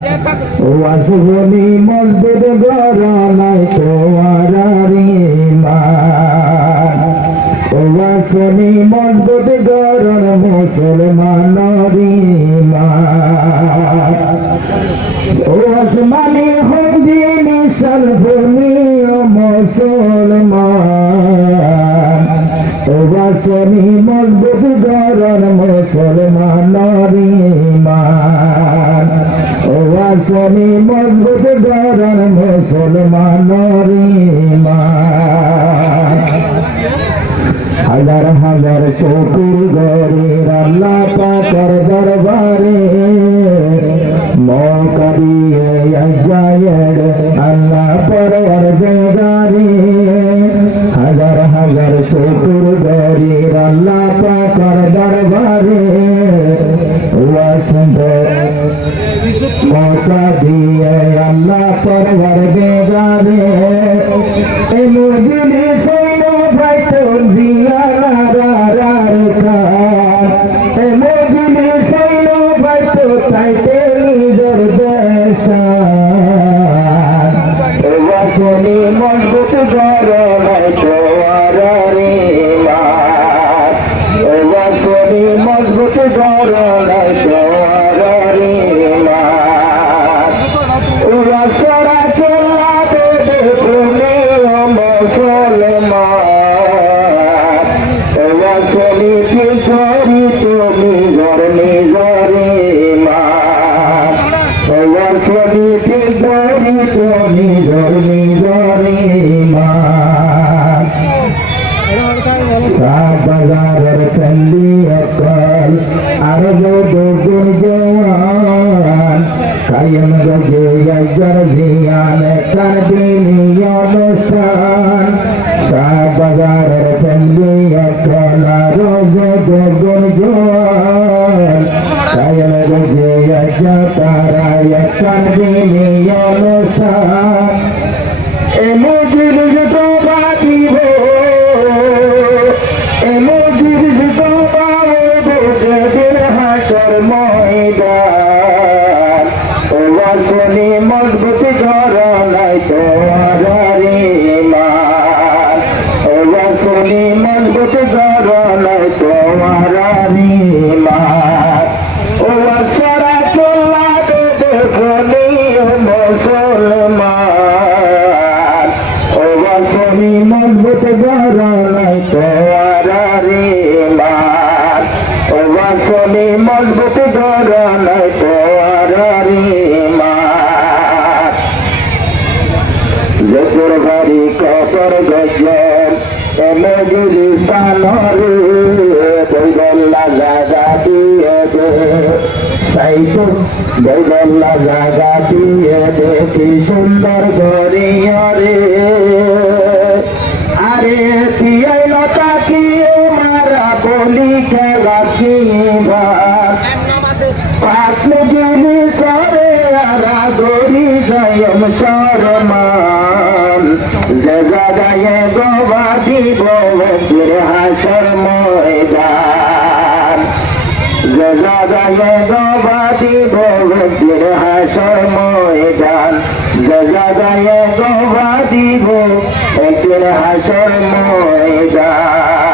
ওয়াসবনি মসজিদ গড়ানাই তোয়ারি মান ওয়াসবনি মসজিদ গড়ন মুসলমানরি মান ওয়াসমানি হজিনি সলভনি মুসলমান ওয়াসবনি মসজিদ গড়ন মুসলমানরি মান ওয়াসনি মজবুত গড়ন মুসলমানরি মান হাজার হাজার শুকর গরির আল্লাহ পাকের দরবারে মৌকা দিয়ে আজায়ের আল্লাহ পরওয়ারদিগারে হাজার হাজার শুকর গরির আল্লাহ পাকের দরবারে ওয়াসন্তর মৌকা দিয়ে আল্লাহ পরওয়ারদিগারে এ মুজিলে সৈন্য ভাইতো জিয়ারার খান এ মুজিলে সৈন্য ভাইতো তাইতে নিজের দেশান ওয়াসনি মজবুত গড়াই তোয়ারি মান ওয়াসনি মজবুত গড়াই তোয়ারি মান ওয়াসরা কেল্লা দে তুমি মুসলমান ওয়াসনি পিছরি তুমি জরনি জরি মান ওয়াসনি পিছরি তুমি জরনি জরি মান বাজারের চন্ডি অকল আর দুগুণ জওয়ান কায়ম গজে গজর জিয়ান কারদিনী অনুষ্ঠান বাজারের চন্ডি অকল আর দুগুণ জওয়ান কায়ম গজে গজর তারায় কারদিনী অনুষ্ঠান এ মুজিব তো বাতিব ময়দান ওয়াসনি মজবুত গড়াই তোয়ারি মান ওয়াসনি মজবুত গড়াই তোয়ারি মান ওয়াসরা কেল্লা দেখলি মুসলমান ওয়াসনি মজবুত গড়াই তোয়ারি মান ওয়াসনি মজবুত গড়াই তোয়ারি মান জোর বাড়ি কবর গজল এমজুরি সানরে বৈগল্লা জাগা দিয়ে দে সাইতো বৈগল্লা জাগা দিয়ে দে কি সুন্দর গরিয়রে আরে পিয়াই লতা কি মারা বলি খেলা কি পাতলি করে আরা গরি জয়ম শরমান জাগায় গোবা দিব হাসর ময়দান জাগায় গোবা দিব হাসর ময়দান জাগায় গোবা দিব হাসর ময়দান